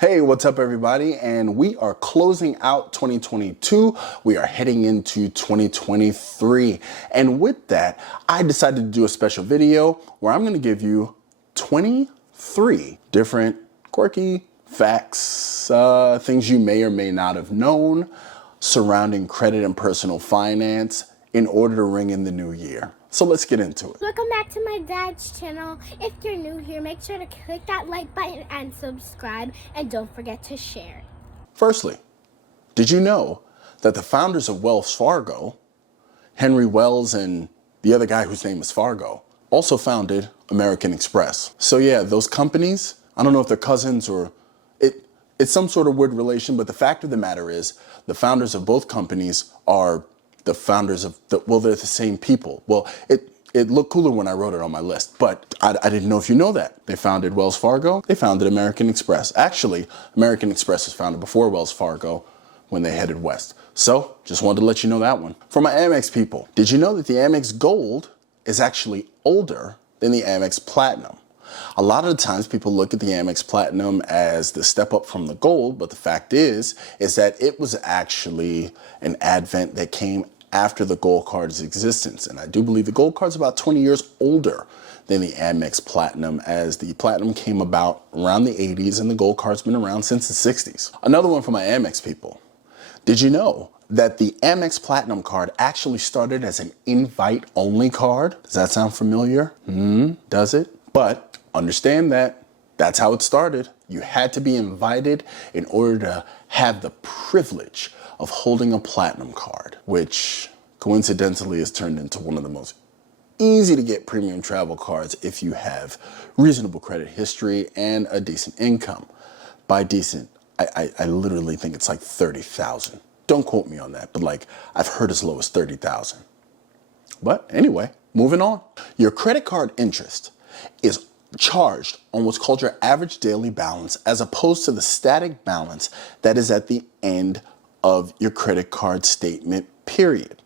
Hey, what's up everybody? And we are closing out 2022. We are heading into 2023. And with that, I decided to do a special video where I'm going to give you 23 different quirky facts, things you may or may not have known surrounding credit and personal finance in order to ring in the new year. So let's get into it. Welcome back to my dad's channel. If you're new here, make sure to click that like button and subscribe, and don't forget to share. Firstly, did you know that the founders of Wells Fargo, Henry Wells and the other guy whose name is Fargo, also founded American Express? So yeah, those companies, I don't know if they're cousins or it's some sort of weird relation, but the fact of the matter is the founders of both companies are the founders of they're the same people. Well, it looked cooler when I wrote it on my list, but I didn't know if you know that. They founded Wells Fargo, they founded American Express. Actually, American Express was founded before Wells Fargo when they headed west. So, just wanted to let you know that one. For my Amex people, did you know that the Amex Gold is actually older than the Amex Platinum? A lot of the times people look at the Amex Platinum as the step up from the Gold, but the fact is that it was actually an advent that came after the Gold Card's existence. And I do believe the Gold Card's about 20 years older than the Amex Platinum, as the Platinum came about around the 80s and the Gold Card's been around since the 60s. Another one for my Amex people. Did you know that the Amex Platinum card actually started as an invite-only card? Does that sound familiar? Does it? But understand that that's how it started. You had to be invited in order to have the privilege of holding a platinum card, which coincidentally has turned into one of the most easy to get premium travel cards if you have reasonable credit history and a decent income. By decent, I literally think it's like 30,000. Don't quote me on that, but like I've heard as low as 30,000. But anyway, moving on. Your credit card interest is charged on what's called your average daily balance, as opposed to the static balance that is at the end of your credit card statement period.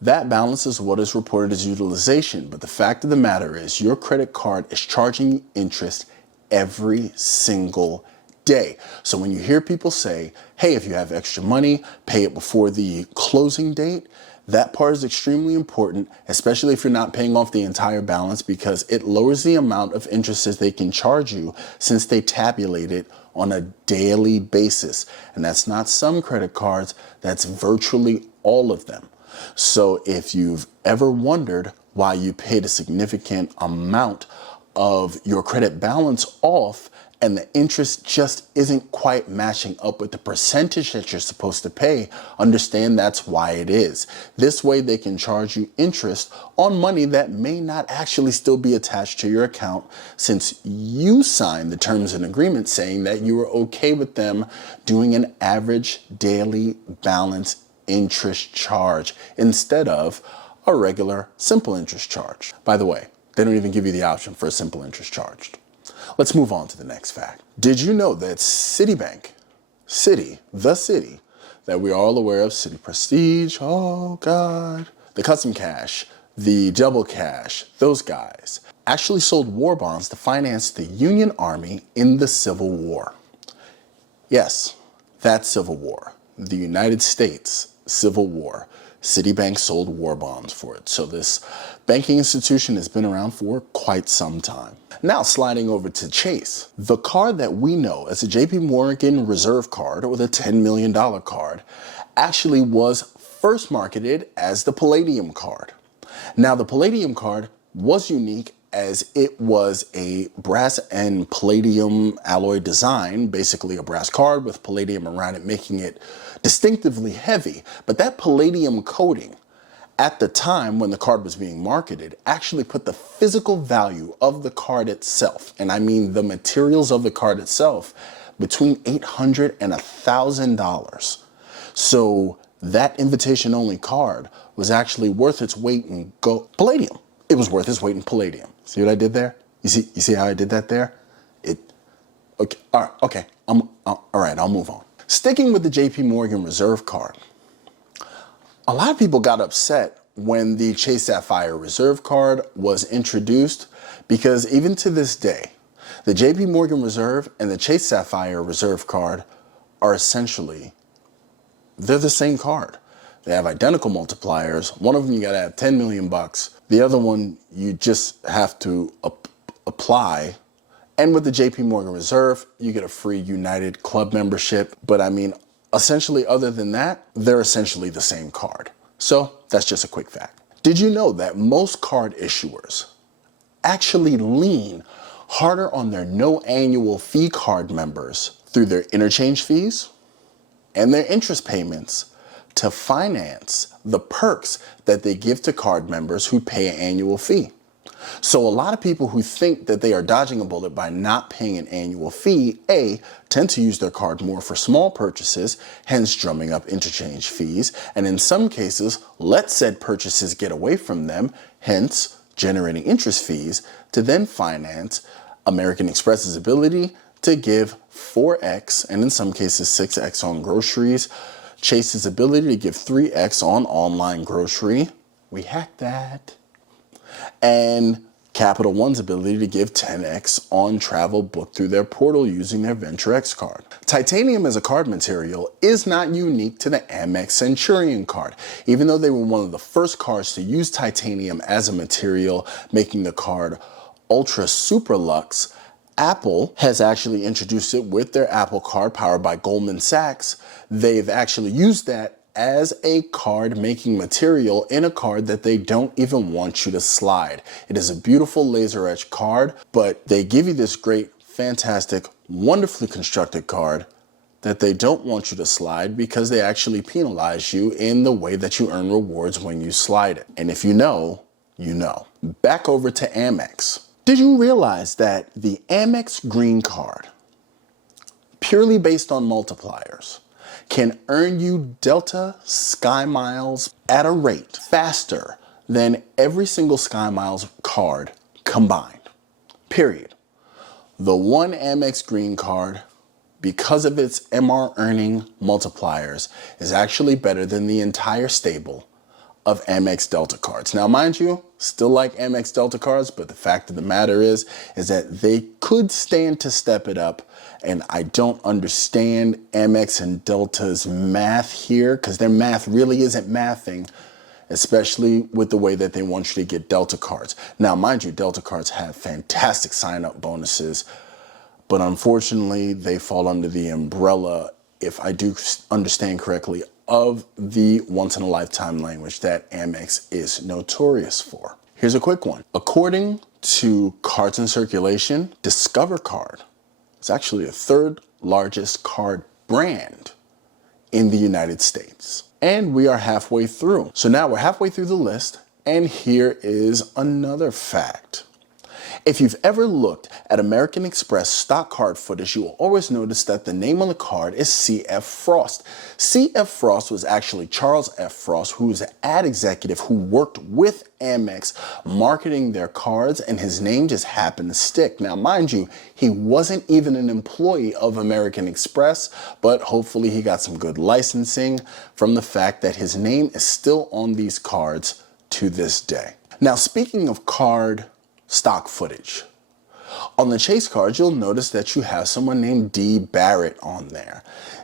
That balance is what is reported as utilization, but the fact of the matter is your credit card is charging you interest every single day. So when you hear people say, hey, if you have extra money, pay it before the closing date, that part is extremely important, especially if you're not paying off the entire balance, because it lowers the amount of interest that they can charge you since they tabulate it on a daily basis. And that's not some credit cards, that's virtually all of them. So if you've ever wondered why you paid a significant amount of your credit balance off and the interest just isn't quite matching up with the percentage that you're supposed to pay, understand that's why it is. This way they can charge you interest on money that may not actually still be attached to your account, since you signed the terms and agreement saying that you were okay with them doing an average daily balance interest charge instead of a regular simple interest charge. By the way, they don't even give you the option for a simple interest charge. Let's move on to the next fact. Did you know that Citibank, the city that we're all aware of, Citi Prestige, oh God, the Custom Cash, the Double Cash, those guys, actually sold war bonds to finance the Union Army in the Civil War. Yes, that Civil War, the United States Civil War. Citibank sold war bonds for it. So this banking institution has been around for quite some time. Now sliding over to Chase, the card that we know as a JP Morgan Reserve card, or the $10 million card, actually was first marketed as the Palladium card. Now the Palladium card was unique as it was a brass and palladium alloy design, basically a brass card with palladium around it, making it distinctively heavy. But that palladium coating at the time when the card was being marketed actually put the physical value of the card itself, and I mean the materials of the card itself, between $800 and $1,000. So that invitation only card was actually worth its weight in palladium. It was worth its weight in palladium. See what I did there? You see how I did that there? Okay, all right, I'll move on. Sticking with the JP Morgan Reserve card, a lot of people got upset when the Chase Sapphire Reserve card was introduced, because even to this day, The JP Morgan Reserve and the Chase Sapphire Reserve card are essentially, they're the same card. They have identical multipliers. One of them you gotta have 10 million bucks. The other one you just have to apply. And with the JP Morgan Reserve, you get a free United Club membership. But I mean, essentially other than that, they're essentially the same card. So that's just a quick fact. Did you know that most card issuers actually lean harder on their no annual fee card members through their interchange fees and their interest payments to finance the perks that they give to card members who pay an annual fee? So a lot of people who think that they are dodging a bullet by not paying an annual fee, A, tend to use their card more for small purchases, hence drumming up interchange fees, and in some cases, let said purchases get away from them, hence generating interest fees to then finance American Express's ability to give 4x, and in some cases 6x on groceries, Chase's ability to give 3x on online grocery. We hacked that. And Capital One's ability to give 10x on travel booked through their portal using their VentureX card. Titanium as a card material is not unique to the Amex Centurion card. Even though they were one of the first cards to use titanium as a material, making the card ultra super luxe, Apple has actually introduced it with their Apple Card powered by Goldman Sachs. They've actually used that as a card making material in a card that they don't even want you to slide. It is a beautiful laser etched card, but they give you this great, fantastic, wonderfully constructed card that they don't want you to slide because they actually penalize you in the way that you earn rewards when you slide it. And if you know, you know. Back over to Amex. Did you realize that the Amex Green Card, purely based on multipliers, can earn you Delta Sky Miles at a rate faster than every single Sky Miles card combined? Period. The one Amex Green Card, because of its MR earning multipliers, is actually better than the entire stable of Amex Delta cards. Now, mind you, still like Amex Delta cards, but the fact of the matter is that they could stand to step it up. And I don't understand Amex and Delta's math here, because their math really isn't mathing, especially with the way that they want you to get Delta cards. Now, mind you, Delta cards have fantastic sign-up bonuses, but unfortunately, they fall under the umbrella, if I do understand correctly, of the once-in-a-lifetime language that Amex is notorious for. Here's a quick one. According to Cards in Circulation, Discover Card is actually the third largest card brand in the United States. And we are halfway through. So now we're halfway through the list, and here is another fact. If you've ever looked at American Express stock card footage, you will always notice that the name on the card is C.F. Frost. C.F. Frost was actually Charles F. Frost, who was an ad executive who worked with Amex marketing their cards, and his name just happened to stick. Now, mind you, he wasn't even an employee of American Express, but hopefully he got some good licensing from the fact that his name is still on these cards to this day. Now, speaking of card stock footage, on the Chase cards, you'll notice that you have someone named D. Barrett on there.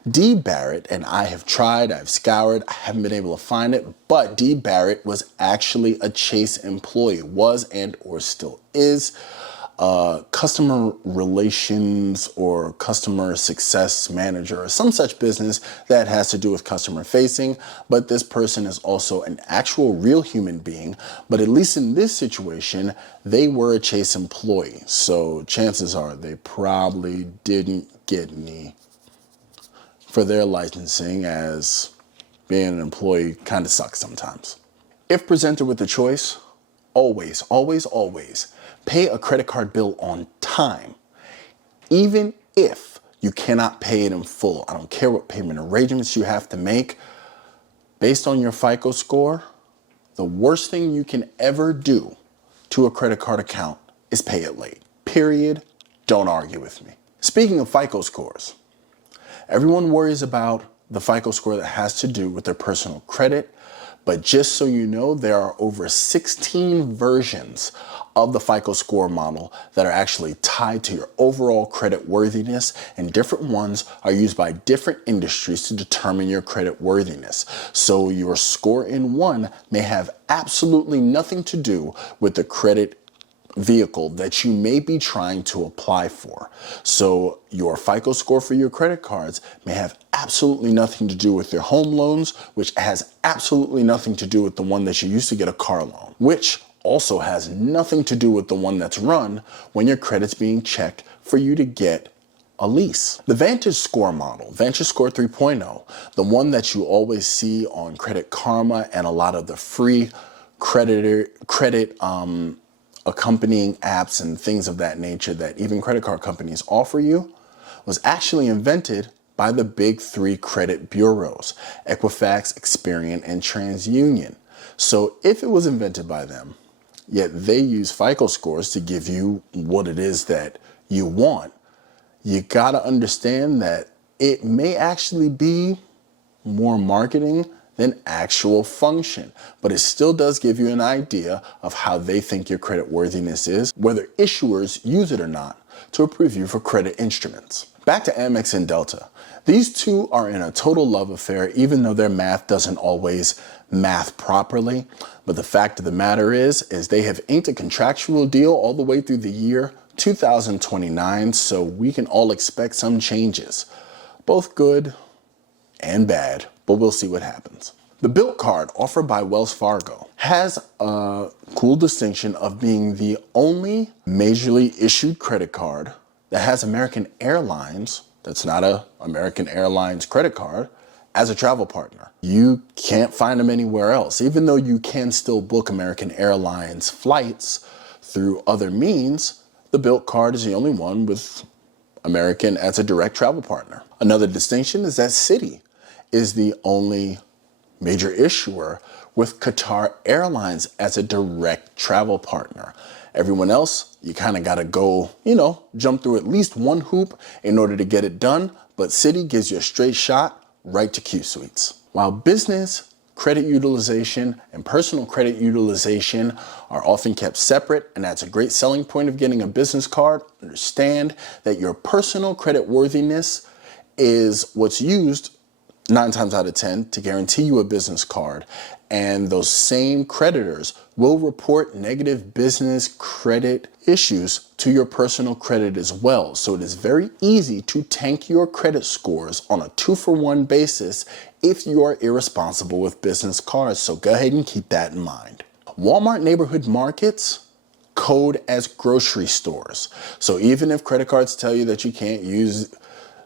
D. Barrett, and I have tried, I've scoured, I haven't been able to find it, but D. Barrett was actually a Chase employee, was and or still is. Customer relations or customer success manager or some such business that has to do with customer facing, but this person is also an actual real human being. But at least in this situation, they were a Chase employee, so chances are they probably didn't get any for their licensing, as being an employee kind of sucks sometimes. If presented with the choice, always, always, always pay a credit card bill on time, even if you cannot pay it in full. I don't care what payment arrangements you have to make. Based on your FICO score, the worst thing you can ever do to a credit card account is pay it late. Period. Don't argue with me. Speaking of FICO scores, everyone worries about the FICO score that has to do with their personal credit, but just so you know, there are over 16 versions of the FICO score model that are actually tied to your overall credit worthiness, and different ones are used by different industries to determine your credit worthiness. So your score in one may have absolutely nothing to do with the credit vehicle that you may be trying to apply for. So your FICO score for your credit cards may have absolutely nothing to do with your home loans, which has absolutely nothing to do with the one that you used to get a car loan, which also has nothing to do with the one that's run when your credit's being checked for you to get a lease. The Vantage Score model, Vantage Score 3.0, the one that you always see on Credit Karma and a lot of the free credit accompanying apps and things of that nature that even credit card companies offer you, was actually invented by the big three credit bureaus, Equifax, Experian, and TransUnion. So if it was invented by them, yet they use FICO scores to give you what it is that you want, you gotta understand that it may actually be more marketing than actual function, but it still does give you an idea of how they think your credit worthiness is, whether issuers use it or not, to approve you for credit instruments. Back to Amex and Delta. These two are in a total love affair, even though their math doesn't always math properly. But the fact of the matter is they have inked a contractual deal all the way through the year 2029, so we can all expect some changes, both good and bad, but we'll see what happens. The Bilt card offered by Wells Fargo has a cool distinction of being the only majorly issued credit card that has American Airlines, that's not a American Airlines credit card, as a travel partner. You can't find them anywhere else, even though you can still book American Airlines flights through other means. The Bilt card is the only one with American as a direct travel partner. Another distinction is that Citi is the only major issuer with Qatar Airlines as a direct travel partner. Everyone else, you kind of got to go, jump through at least one hoop in order to get it done, but Citi gives you a straight shot right to Q Suites. While business credit utilization and personal credit utilization are often kept separate, and that's a great selling point of getting a business card, understand that your personal credit worthiness is what's used 9 times out of 10 to guarantee you a business card, and those same creditors will report negative business credit issues to your personal credit as well. So it is very easy to tank your credit scores on a 2-for-1 basis if you are irresponsible with business cards. So go ahead and keep that in mind. Walmart neighborhood markets code as grocery stores. So even if credit cards tell you that you can't use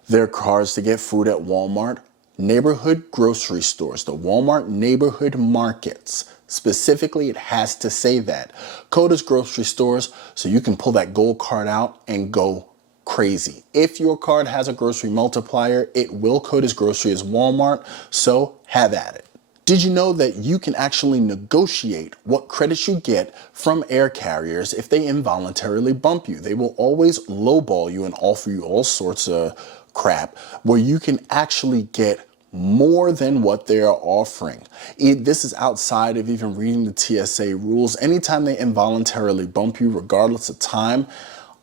their cards to get food at Walmart, neighborhood grocery stores, the Walmart neighborhood markets, specifically it has to say that. Code as grocery stores so you can pull that gold card out and go crazy. If your card has a grocery multiplier, it will code as grocery as Walmart, so have at it. Did you know that you can actually negotiate what credits you get from air carriers if they involuntarily bump you? They will always lowball you and offer you all sorts of crap where you can actually get more than what they are offering. This is outside of even reading the TSA rules. Anytime they involuntarily bump you, regardless of time,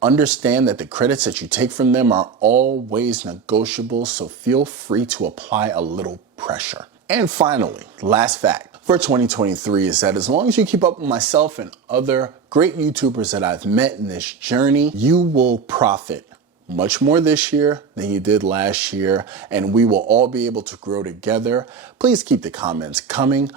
understand that the credits that you take from them are always negotiable, so feel free to apply a little pressure. And finally, last fact for 2023 is that as long as you keep up with myself and other great YouTubers that I've met in this journey, you will profit much more this year than you did last year, and we will all be able to grow together. Please keep the comments coming.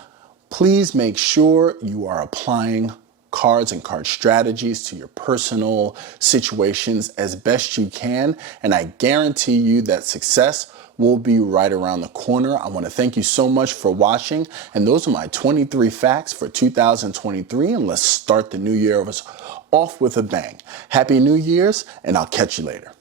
Please make sure you are applying cards and card strategies to your personal situations as best you can, and I guarantee you that success will be right around the corner. I want to thank you so much for watching, and those are my 23 facts for 2023, and let's start the new year off with a bang. Happy New Year's, and I'll catch you later.